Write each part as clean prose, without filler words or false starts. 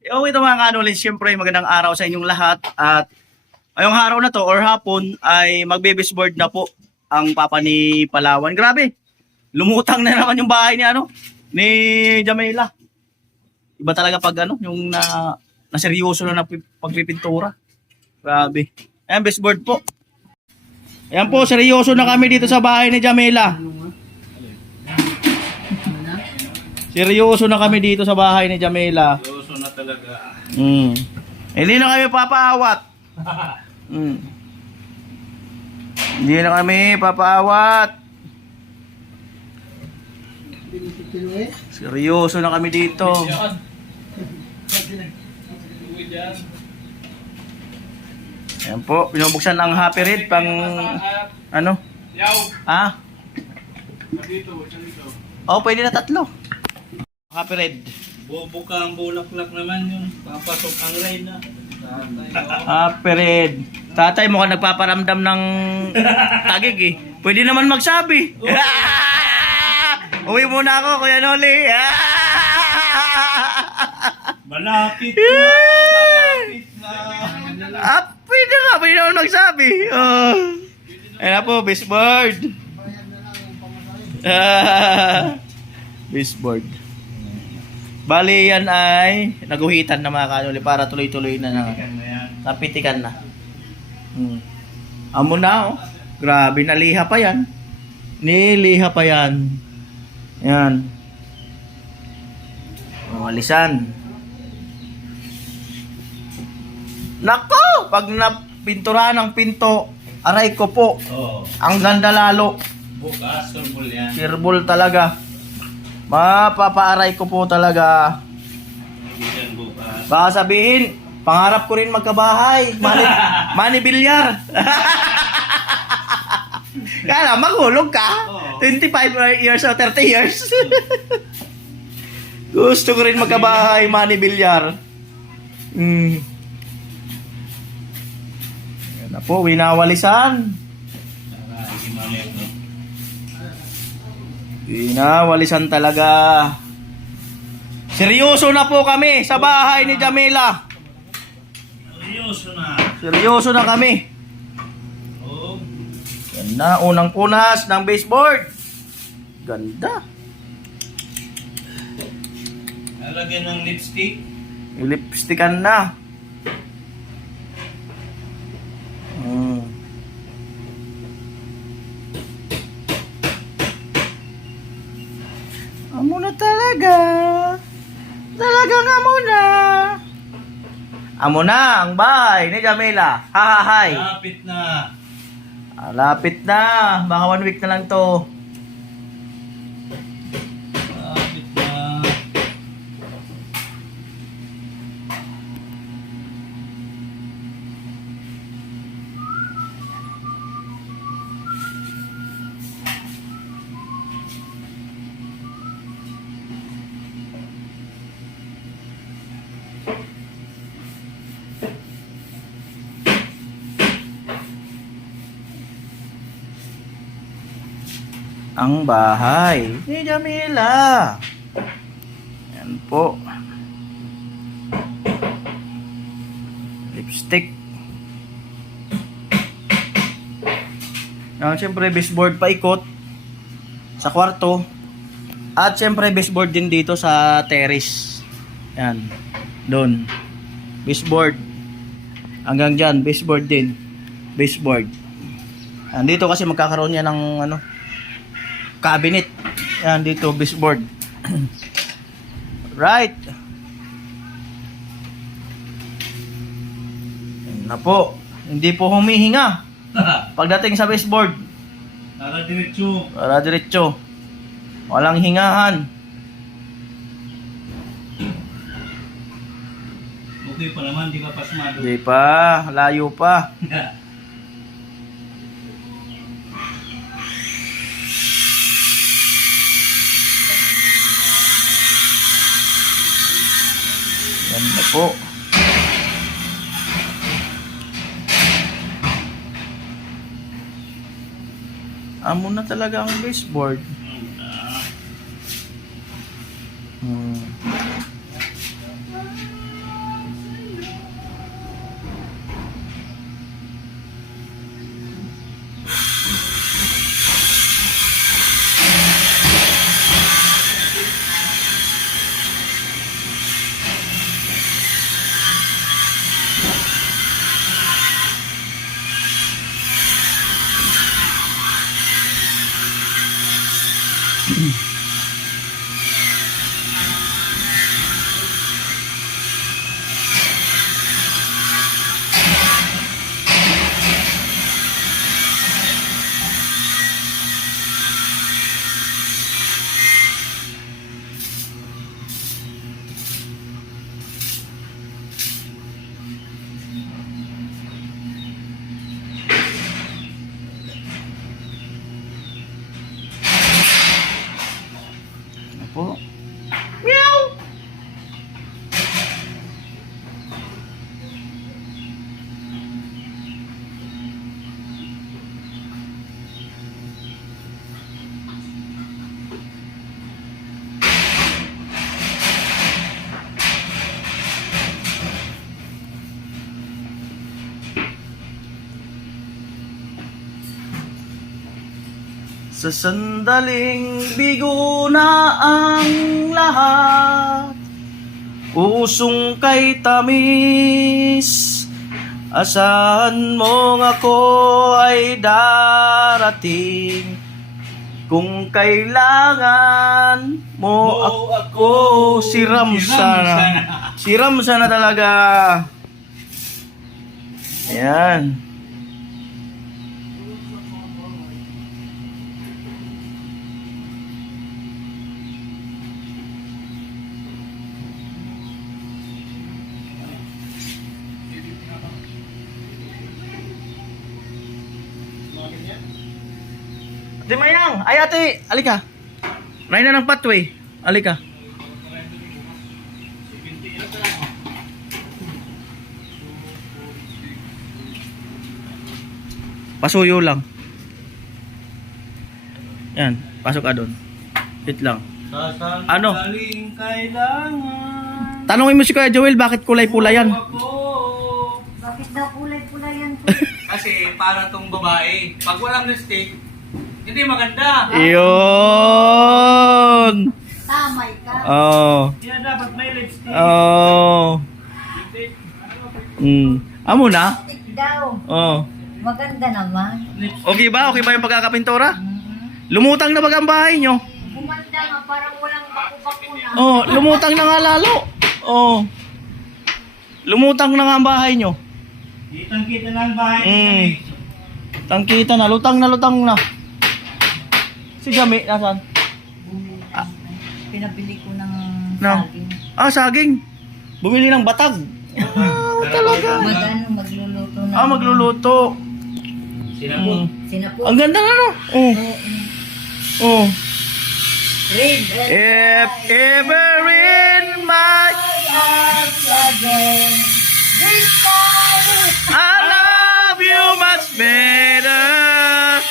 Ito mga kanulis, siyempre magandang araw sa inyong lahat at ngayong araw na to or hapon ay magbe-baseboard na po ang papa ni Palawan. Grabe, lumutang na naman yung bahay ni ni Jamela. Iba talaga pag yung na seryoso na pagpipintura. Grabe. Ayan, baseboard po. Ayan po, seryoso na kami dito sa bahay ni Jamela. Seryoso na kami dito sa bahay ni Jamela. Seryoso na talaga. Hindi na kami papaawat. Hindi na kami papaawat. Seryoso na kami dito. Ayan po, binubuksan ang happy red pang ano? Ah? Dito. Oh, pwede na 3. Happy red. Bubuka ang bulaklak naman yun. Papasok ang rain na. Happy red. Tatay mo ka nagpaparamdam ng tagig eh. Pwede naman magsabi. Uwi muna ako, Kuya Noli. Malapit na. Malapit na. Pwede naman magsabi. Oh. Ayan na po, baseboard. Baseboard. Bali yan ay naguhitan na mga kanuli para tuloy-tuloy na napitikan na. Amo na oh. Grabe, naliha pa yan. Niliha pa yan. Yan. Walisan. Nako! Pag napinturahan ng pinto, aray ko po. Oh. Ang ganda lalo. Bukas, surbol yan. Sirbol talaga. Mapapaaray ko po talaga. Yan bukas. Baka sabihin, pangarap ko rin magkabahay. Mani bilyar. Kaya maghulog ka. 25 years o 30 years. Gusto ko rin magkabahay, mani bilyar. Yan na po, winawalisan. Winawalisan talaga. Seryoso na po kami sa bahay ni Jamela. Seryoso na. Seryoso na kami. Oh. Yan na, unang punas ng baseboard. Ganda. Lalagyan ng lipstick. Lipstickan na. Amo na talaga. Talagang amo na. Amo na ang bahay ni Jamela. Hahahay. Malapit na. Lapit na. Baka 1 week na lang to. Malapit na. Ang bahay ni Jamela. Yan po. Lipstick. Siyempre baseboard paikot sa kwarto. At siyempre baseboard din dito sa terrace. Yan. Doon. Baseboard. Hanggang dyan. Baseboard din. Baseboard. Dito kasi magkakaroon yan ng cabinet. Yan dito, baseboard. Right. Yan na po. Hindi po humihinga. Pagdating sa baseboard. Para diretso. Para diretso. Walang hingahan. Okay pa naman, di ka pasmado. Hindi pa. Layo pa. Yan na po. Amo na talaga ang baseboard. Sa sandaling bigo na ang lahat, pusong kay tamis, asahan mong ako ay darating. Kung kailangan mo ako, siram sana. Siram sana talaga. Ayan. Ate Mayang, ay ate, alika. Ray na ng pathway. Alika. Pasuyo lang. Yan, pasok ka doon. Hit lang. Ano? Sasandaling kailangan. Tanungin mo si Kuya Joel, bakit kulay-pula yan? Ako. Bakit daw kulay-kulay yan po? Kasi para tong babae, pag walang lipstick, hindi maganda. Iyon! Tamay ka. Oh. Kaya dapat may lipstick. Oh. Lipstick. Amo na? Tik daw. Oh. Maganda naman. Okay ba? Okay ba yung pagkakapintura? Mhm. Lumutang na ba ang bahay nyo? Gumanda nga, parang walang baku-baku na. Oh, lumutang na nga lalo. Oh. Lumutang na nga ang bahay nyo. Kitang-kita na ang bahay. Tangkita na, lutang na. Si Jami, nasaan? Pinabili ko ng No. saging. Saging. Bumili ng batag. Talaga. Magluluto na. Magluluto. Sinapot. Sinapo. Ang ganda na, no? Oh. Oh. Red. If ever in my arms again. This time. I love you much better.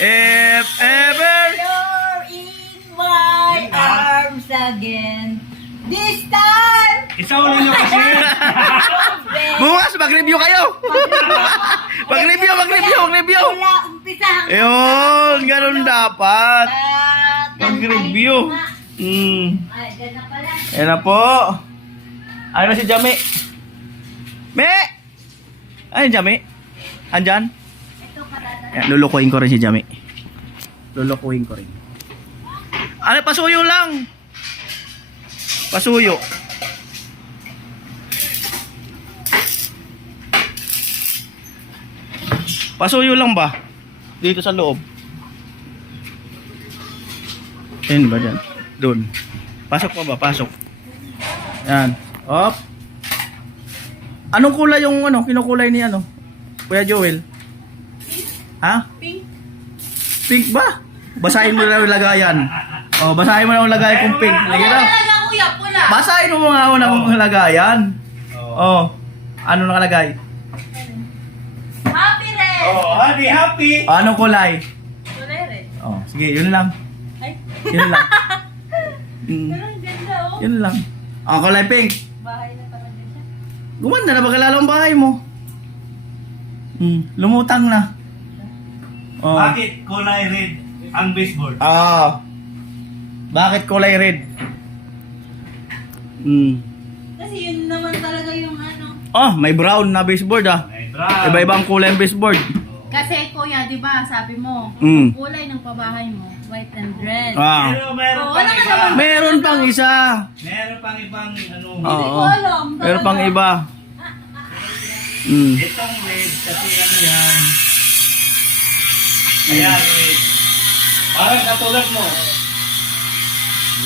If ever. You're in my arms again. This time. Isaulin nyo kasi. Bukas, mag-review kayo. Mag-review. Wala, umpisa. Ayun, ganun dapat. Mag-review. Ay, dyan na pala. Ayan na po. Ano na si Jami? Me! Ayun, Jami. Andyan? Ito katata. Ayan, lulukuhin ko rin si Jami. Lulukuhin ko rin. Ano, pasuyo lang. Pasuyo. Pasuyo lang ba? Dito sa loob. Ayun ba dyan? Doon. Pasok pa ba? Pasok. Yan. Op. Anong kulay yung kinukulay ni Kuya Joel? Ha? Pink. Pink ba? Basahin mo na yung lagayan. Basahin mo na yung lagayan kung pink. Lagyan na. Talaga kuya, pula. Basahin mo mga unang lagayan. Ano nakalagay? Happy red. Happy. Anong kulay? Kulay red. Sige, yun lang. Ay, Yun lang. ang ganda oh. Yun lang. Kulay pink. Bahay na talaga siya. Gumanda na ba kalala ang bahay mo? Lumutang na. Bakit kulay red ang baseboard? Bakit kulay red? Kasi yun naman talaga yung ano. May brown na baseboard May brown. Iba-iba ang kulay ng baseboard. Kasi kuya, di ba, sabi mo, kulay ng pabahay mo, white and red. Pero meron Wala pang ka iba. naman. Meron pang isa. Meron pang ibang Hindi ko alam. Meron pang talaga. iba. Itong red kasi yan. Ayan, red. Parang katulad mo.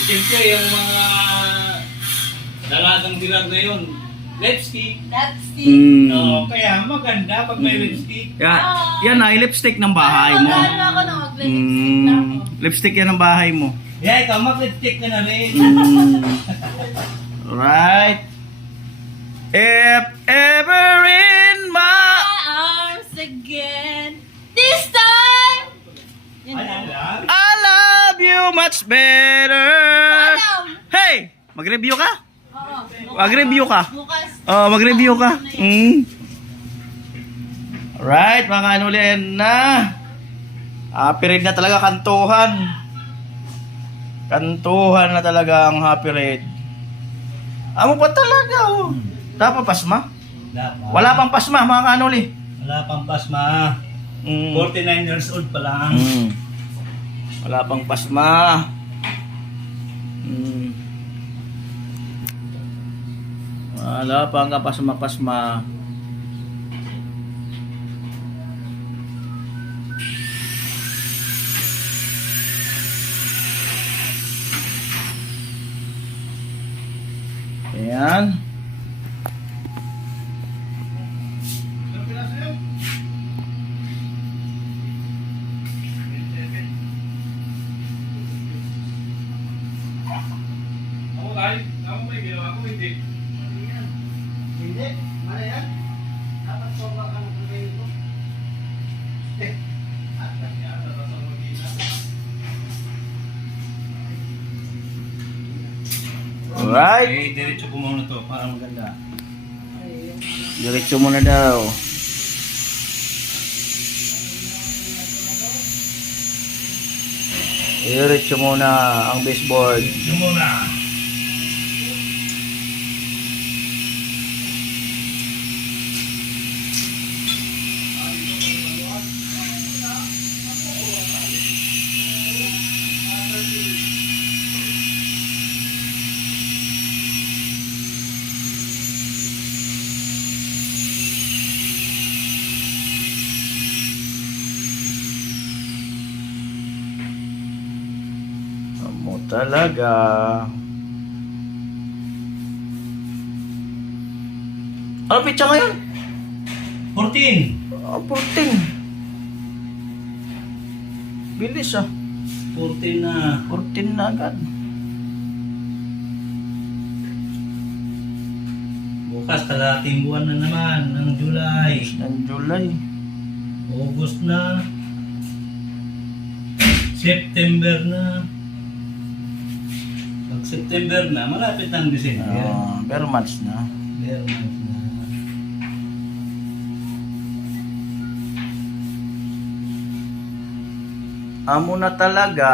Siyempre yung mga dalagang dilag na yun, lipstick. That's the... Kaya maganda pag may lipstick. Yan ay lipstick ng bahay mo. Ano ako na mag-lipstick na ako. Lipstick yan ng bahay mo. Yeah, ikaw mag-lipstick ka na rin. Right. If ever in my Arms again. This time! Yun Ayan lang. lang. I love you much better. Hey, mag-review ka? Oo. Mag-review ka? Bukas. Mag-review ka. Alright, mga anulian na. Happy Red na talaga, kantuhan. Kantuhan na talaga ang Happy Red. Amo pa talaga, oh. Dapat pasma? Dapat. Wala pang pasma, mga kanuli. Wala pang pasma. 49 years old pa lang. Wala pang pasma. Wala pang kapasma-pasma. Ayan. Hindi, mali yan. Dapat sobra ka ng pagkain ko. Alright. Okay, diretso ko muna to para maganda. Diretso mo na daw. Diretso muna ang baseboard. Diretso muna. Amo talaga. Ano pitsa ngayon? 14. 14. Bilis ah. 14 na. 14 na agad. Bukas kalating buwan na naman ng July. Ng July. August na. September na. Pag September na, malapit ng December. Pero months na. Pero na. Amo na talaga.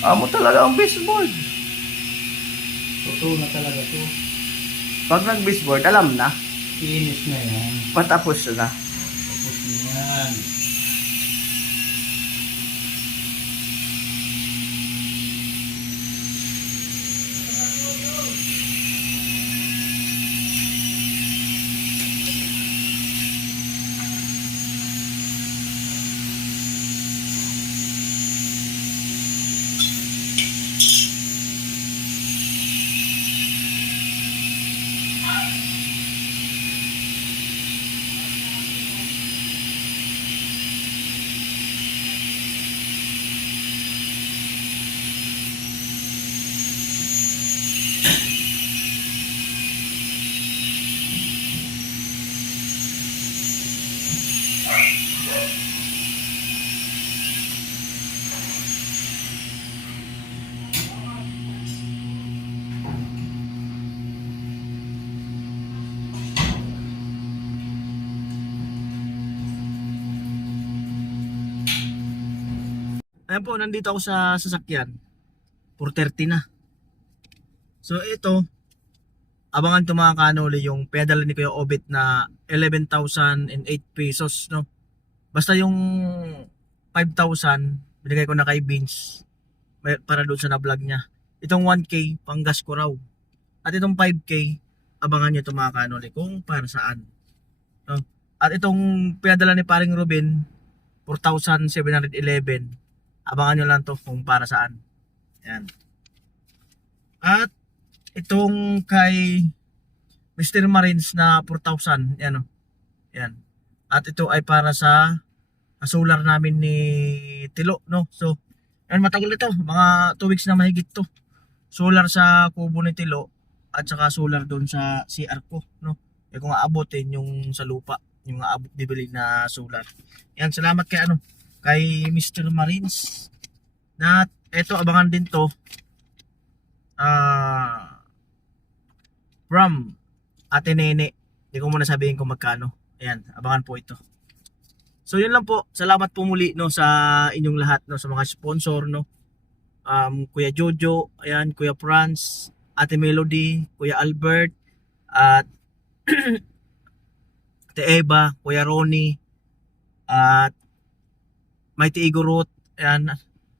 Amo talaga ang baseboard. Totoo na talaga to. Pag nag-baseboard, alam na. Finish na yan. Patapos na. Tapos na yan. Ayan po, nandito ako sa sasakyan. 4:30 na. So ito, abangan to mga kanuli yung pedal ni Kuya Obit na 11,008 pesos, no? Basta yung 5,000, binigay ko na kay Vince para doon sa na-vlog niya. Itong 1K, panggas ko raw. At itong 5K, abangan nyo ito mga kanoli kung para saan. No? At itong pinadala ni paring Ruben, 4,711. Abangan nyo lang to kung para saan. Yan. At itong kay Mr. Marines na 4,000. Yan o. Yan. At ito ay para sa solar namin ni Tilo. No? So, yan, matagal ito. Mga 2 weeks na mahigit to. Solar sa kubo ni Tilo at saka solar doon sa CR ko. No? Eh kung aabotin yung sa lupa, yung aabot bibili na solar. Yan, salamat kay kay Mr. Marines. Na eto abangan din to. From Ate Nene. Hindi ko muna sabihin kung magkano. Ayan, abangan po ito. So yun lang po. Salamat po muli no sa inyong lahat no sa mga sponsor no. Kuya Jojo, ayan, Kuya Franz, Ate Melody, Kuya Albert, at Ate Eva, Kuya Ronnie, at Mighty Eagle Root, ayan,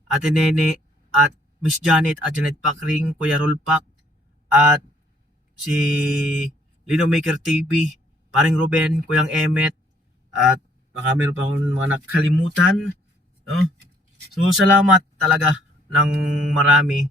Ate Nene, at Miss Janet, at Janet Pakring, Kuya Rolpak, at si Lino Maker TV, paring Ruben, Kuyang Emmet, at baka meron pa akong mga nakalimutan, no? So salamat talaga ng marami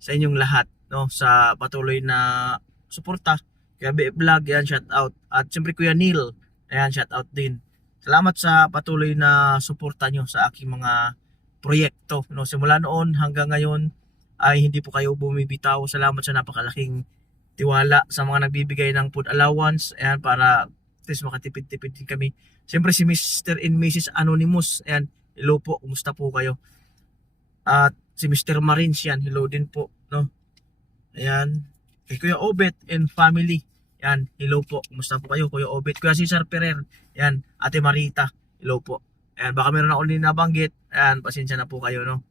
sa inyong lahat no sa patuloy na suporta. Kaya BF Vlog, yan, shout out. At siyempre Kuya Neil, ayan, shout out din. Salamat sa patuloy na suporta nyo sa aking mga proyekto no. Simula noon hanggang ngayon ay hindi po kayo bumibitaw. Salamat sa napakalaking tiwala sa mga nagbibigay ng food allowance, ayan, para at least makatipid-tipid din kami. Siyempre si Mr. and Mrs. Anonymous, ayan, hello po, kumusta po kayo? At si Mr. Marines, yan, hello din po, no? Ayan, kay Kuya Obet and family, yan, hello po, kumusta po kayo, Kuya Obet? Kuya Cesar Ferrer, yan, Ate Marita, hello po. Ayan, baka meron ako din nabanggit, ayan, pasensya na po kayo, no?